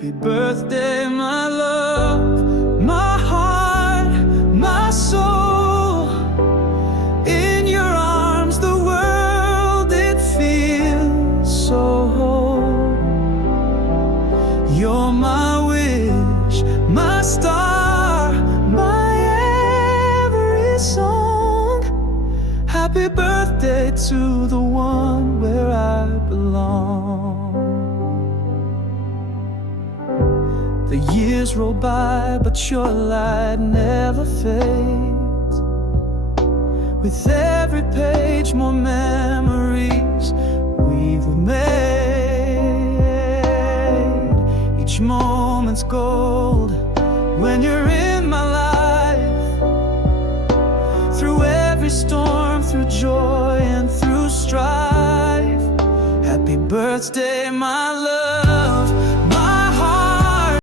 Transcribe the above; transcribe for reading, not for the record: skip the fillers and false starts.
Happy birthday, my love, my heart, my soul. In your arms the world, it feels so whole. You're my wish, my star, my every song. Happy birthday to the one where I belong. The years roll by, but your light never fades. With every page, more memories we've made. Each moment's gold when you're in my life. Through every storm, through joy and through strife. Happy birthday, my love.